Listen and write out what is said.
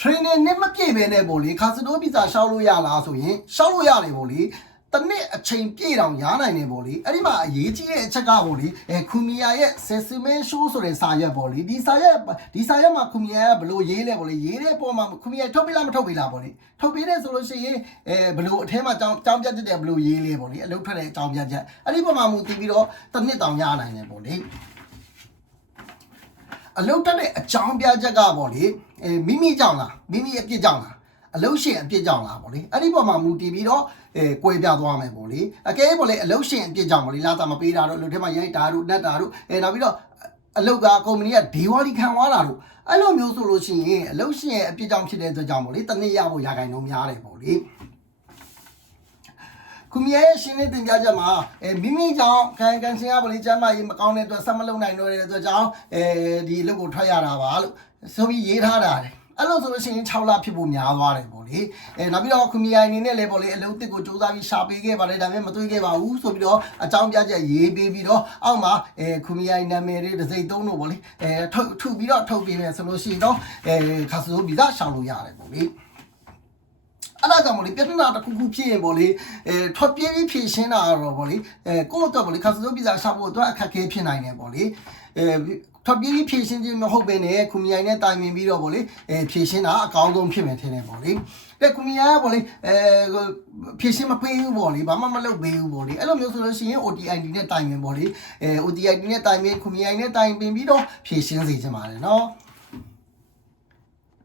training နဲ့မပြည့်ဘဲနဲ့ပေါ့လေခါစတိုးဗီဇာရှောက်လို့ရလားဆိုရင်ရှောက်လို့ရတယ်ပေါ့လေတစ်နှစ်အချိန်ပြည့်တောင်ရနိုင်တယ်ပေါ့လေအဲ့ဒီမှာအရေးကြီးတဲ့အချက်ကပေါ့လေအဲခူမီယာရဲ့ Sesame Show ဆိုတဲ့စာရွက်ပေါ့လေဒီစာရွက်ဒီစာရွက်မှာခူမီယာကဘယ်လိုရေးလဲပေါ့လေရေးတဲ့ပုံမှာခူမီယာထုတ်ပေးလားမထုတ်ပေးလားပေါ့လေထုတ်ပေးတယ်ဆိုလို့ရှိရင်အဲဘယ်လိုအထဲမှာကြောင်းကြောင်းပြတ်တဲ့ဘယ်လိုရေးလဲပေါ့လေအလုပ်ထွက်တဲ့အကြောင်းပြချက်အဲ့ဒီပုံမှာမူတည်ပြီးတော့တစ်နှစ်တောင်ရနိုင်တယ်ပေါ့လေ အလုတ်တက်တဲ့အကြောင်းပြချက်ကပေါ့လေအဲမိမိကြောင့်လားမိမိအပြစ်ကြောင့်လားအလုတ်ရှင်အပြစ်ကြောင့်လားပေါ့လေအဲ့ဒီပေါ်မှာမူတည်ပြီးတော့အဲကွဲပြားသွားမယ်ပေါ့လေအကဲပေါ့လေအလုတ်ရှင်အပြစ်ကြောင့်ပေါ့လေလာတာမပေးတာတော့အလုတ်ထဲမှာရိုက်တာတို့နက်တာတို့အဲနောက်ပြီးတော့အလုတ်ကကုမ္ပဏီကဒေဝါလီခံသွားတာတို့အဲ့လိုမျိုးဆိုလို့ရှိရင်အလုတ်ရှင်ရဲ့အပြစ်ကြောင့်ဖြစ်တဲ့အတွက်ကြောင့်ပေါ့လေတနည်းရဖို့ရာခိုင်နှုန်းများတယ်ပေါ့လေ ကုမီရဲ့ရှင်းလင်းတင်ပြချက်မှာအဲမိမိကြောင့်ခံကန်စင်ကဗလီကျမ်းမာရေးမကောင်းတဲ့အတွက်ဆက်မလုပ်နိုင်တော့တဲ့အတွက်ကြောင့်အဲဒီလုပ်ကိုထွက်ရတာပါလို့ဆိုပြီးရေးထားတာတယ်အဲ့လိုဆိုလို့ရှိရင်6လဖြစ်ဖို့များသွားတယ်ပေါ့လေအဲနောက်ပြီးတော့ကုမီယာအနေနဲ့လည်းပေါ့လေအလုံးတစ်ကိုစူးစမ်းပြီးရှာပေးခဲ့ပါတယ်ဒါပေမဲ့မတွေ့ခဲ့ပါဘူးဆိုပြီးတော့အကြောင်းပြချက်ရေးပေးပြီးတော့အောက်မှာအဲကုမီယာနာမည်လေးတစ်စိတ်သုံးလို့ပေါ့လေအဲထုတ်ထုတ်ပြီးတော့ထုတ်ပေးမယ်ဆိုလို့ရှိရင်တော့အဲခါဆိုဗီဇရှောင်လို့ရတယ်ပေါ့လေ အဲ့ဒါကြောင့်မို့လေပြဿနာတစ်ခုခုဖြစ်ရင်ပေါ့လေအဲထွက်ပြေးပြီးဖြေရှင်းတာကတော့ပေါ့လေအဲကိုယ့်အတွက်ပေါ့လေခါစစိုးပြည်စာရှာဖို့အတွက်အခက်အခဲဖြစ်နိုင်တယ်ပေါ့လေအဲထွက်ပြေးပြီးဖြေရှင်းခြင်းမဟုတ်ဘဲနဲ့ခုမြိုင်နဲ့တိုင်ပင်ပြီးတော့ပေါ့လေအဲဖြေရှင်းတာအကောင်းဆုံးဖြစ်မယ်ထင်တယ်ပေါ့လေတဲ့ခုမြိုင်ကပေါ့လေအဲဖြေရှင်းမပေးဘူးပေါ့လေဘာမှမလုပ်ပေးဘူးပေါ့လေအဲ့လိုမျိုးဆိုလို့ရှိရင် OTID နဲ့တိုင်ပင်ပေါ့လေအဲ OTID နဲ့တိုင်ပင်ခုမြိုင်နဲ့တိုင်ပင်ပြီးတော့ဖြေရှင်းစေချင်ပါတယ်နော်